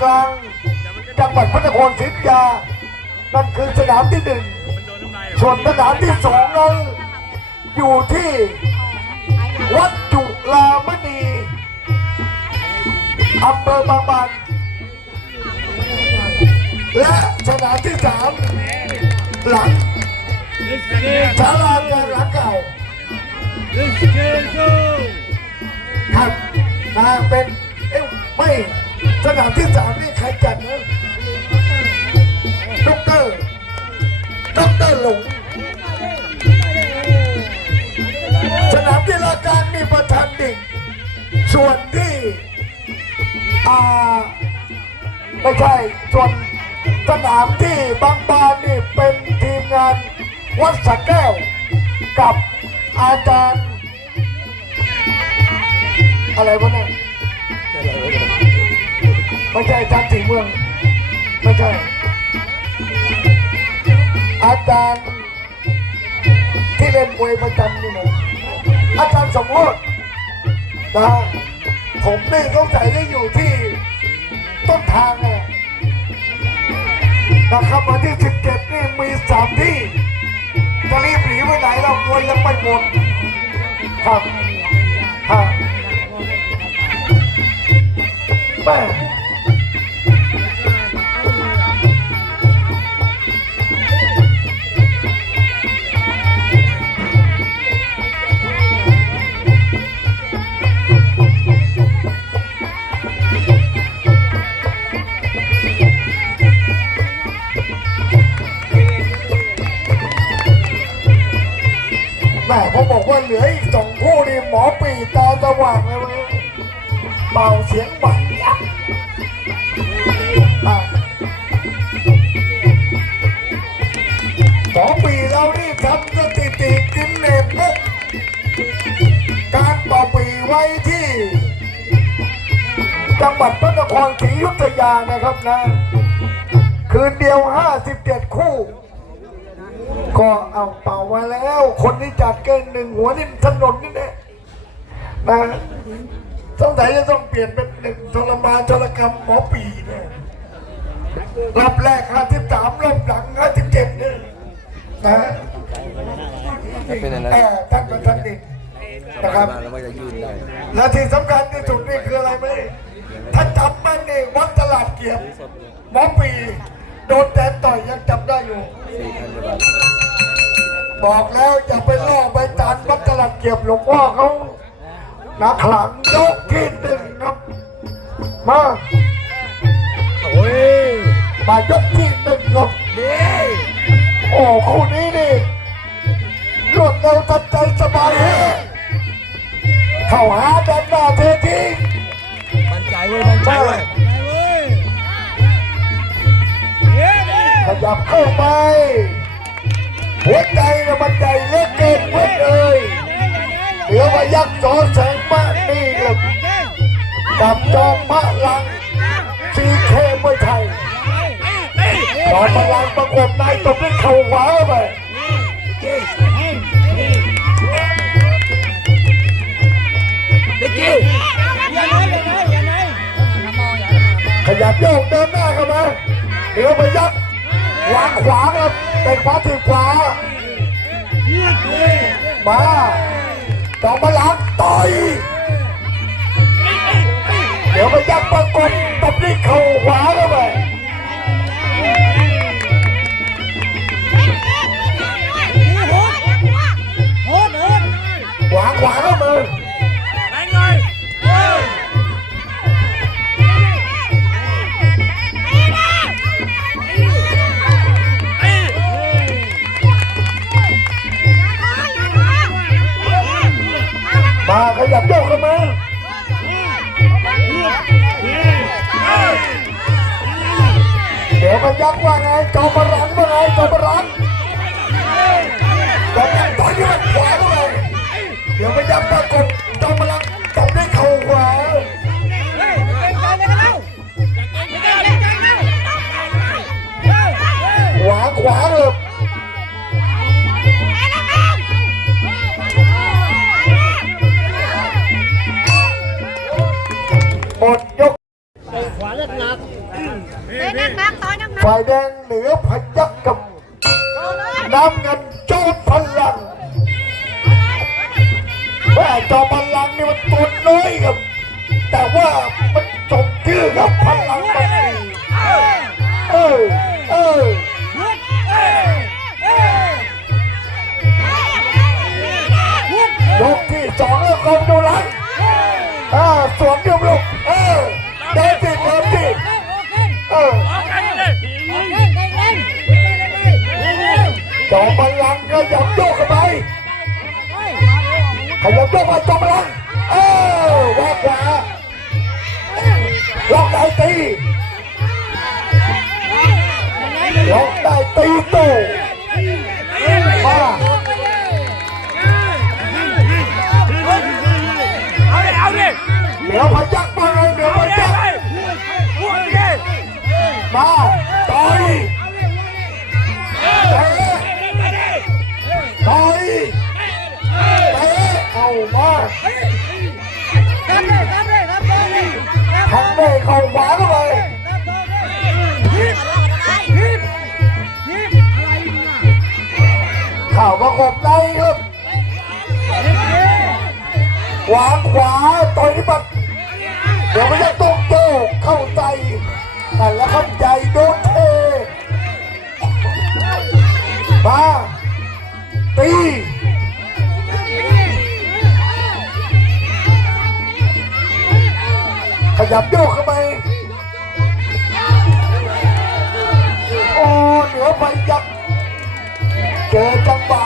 กลางจังหวัดพระนครศรีอยุธยา นั่นคือสนามที่หนึ่งส่วนสนามที่สองนั้นอยู่ที่วัดจุฬามณีอำเภอบางบานและสนามที่สามหลังศาลาการหลังเก่าครับมาเป็นเอ้ยไม่ สนามที่สามนี่ใครจัดนะด็อกเตอร์ด็อกเตอร์หลงสนามกีฬากลางมีประธานดิ่งส่วนที่อ่าไม่ใช่ส่วนสนามที่บางบานนี่เป็นทีมงานวัดสะแก้วกับอาจารย์อะไรวะเนี่ย ไม่ใช่อาจารย์สีเมือง ไม่ใช่ อาจารย์ที่เล่นมวยประจำนี่นะอาจารย์สมมตินะผมนี่สงสัยได้อยู่ที่ต้นทางเนี่ยนะครับวันที่สิบเจ็ดนี่มีสามที่จะรีบหนีไปไหนเรามวยยังไม่หมดครับครับแม่ ปีตาสว่างเลยเว้ยเบาเสียงบังยับอะสองปีเรานี่ทำสถิติกินเนตบุ๊กการเป่าปีไว้ที่ จังหวัดพระนครศรีอยุธยานะครับนะ คืนเดียว 57 คู่ก็เอาเป่ามาแล้ว คนที่จัดเกินหนึ่งหัวนี่ถนนนี่แน่ นะสงสัยจะต้องเปลี่ยนเป็นหนึ่งทรมานทรกรรมหมอปีเนี่ยรอบแรกห้าสิบสามรอบหลังห้าสิบเจ็ดเนี่ยนะเป็นอันนั้นเออท่านประธานดินะครับมาแล้วก็จะยืนได้และที่สำคัญที่สุดนี่คืออะไรไหมถ้าจับแม่นนี่วัดตลาดเกียรติหมอปี โดนแตนต่อยยังจับได้อยู่สี่พันกว่าบาทบอกแล้วอย่าไปล่อไปจานวัดตลาดเกียรติหลวงพ่อเขา นักหลังยกที่หนึ่งครับ มาโอ้ยมายกที่หนึ่งครับดีโอ้คู่นี้นี่รวดเร็วทันใจสบายเฮ้เข้าหาแดนหน้าเททีมั่นใจเว้ยมั่นใจเว้ยขยับเข้าไปหัวใจนะมันใหญ่เเหลือว่ายักษ์สอแสงมากนี่แหละกับจอมพระลังซีเคมวยไทยจอมพลังประกบนายตบด้วยเข่าขวาไปเด็กกี้ขยับโยกเดินหน้าเข้ามาเหลือไปยักษ์วางขวาครับแต่ขวาถีบขวามา จอมพลังต่อย เดี๋ยวไปยักษ์ประกบตบด้วยเข่าขวาเข้าไปขวาขวาเข้ามือ เดี๋ยวมายักษ์ว่าไงจอมพลังว่าไงจอมพลังจอมพลังต่อยด้วยขวาเข้าไปเดี๋ยวมายักษ์ปรากฏจอมพลังตบด้วยเข่าขวาขวาขวาเลยหมดยก เฮ้ยนักนักต่อยนักนัก ฝ่ายแดงเหนือพยักกับน้ำเงินจอมพลังแม่จอมพลังนี่มันตัวน้อยครับ แต่ว่ามันสมชื่อครับพลังมันเออเออยกที่สองแล้วกองดูหลังอ่าสวนเดียวลูกเออเดินสิเดินสิเออ จอมพลังขยับโยกเข้าไปขยับโยกมาจอมพลังเออว่าขวาล็อกได้ตีล็อกได้ตีโต้มาเอาดิเอาดิเดี๋ยวพยักมาเลยเดี๋ยวพยักพูดดิมา ข่าวประกในครับขวางขวาต่อยบัดเดี๋ยวมันจะต้องโยกเข้าใจนั่แล้วครับใหญ่โดนเทมาตีขยับโยกเข้าไปโอ้เหนือไปยักษ์เจอจังหวะ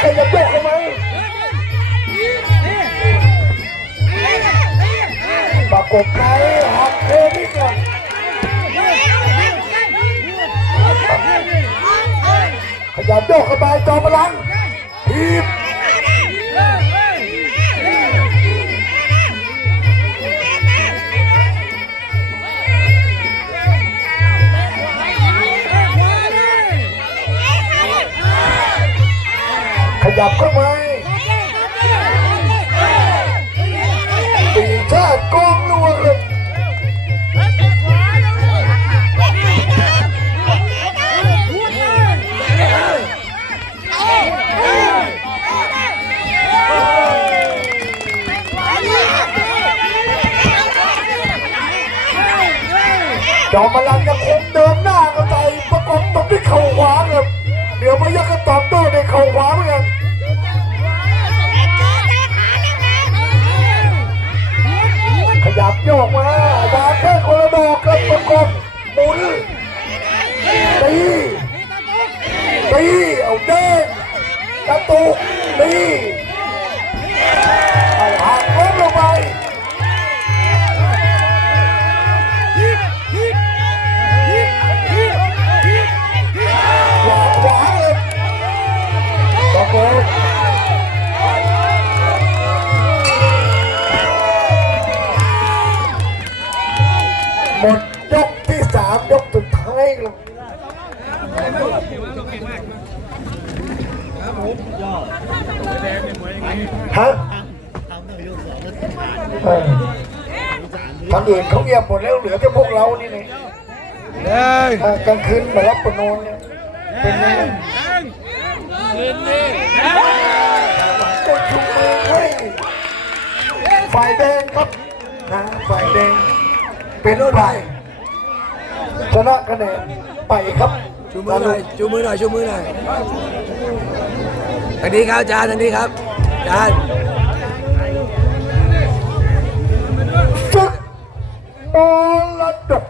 เดี๋ยวพยักขยับโยกเข้ามาประกบในหักเทนี่ก่อนขยับโยกกระบาไปจอมพลังทีบ ขยับเข้ามาตีชาติกองรัวเลยจอมพลังยังคงเดินหน้ากันไปประกบตบด้วยเข่าขวาครับ เดี๋ยวพยักก็ตอบโต้ในเข่าขวาเหมือนกันขยับโยกมาวางแค่คนละดอกครับประกบหมุนตีตีเอาเด้งกระตุก ฮะเออทางอื่นเขาเงียบหมดแล้วเหลือแค่พวกเรานี่เลยเฮ้ยอ่ากลางคืนมารับปนอนเนี่ยเป็นไงก็ชูมือให้ฝ่ายแดงครับนะฝ่ายแดงเป็นฝ่ายชนะคะแนนไปครับชูมือหน่อยชูมือหน่อยชูมือหน่อย ทางนี้ครับอาจารย์ทางนี้ครับอาจารย์มรดก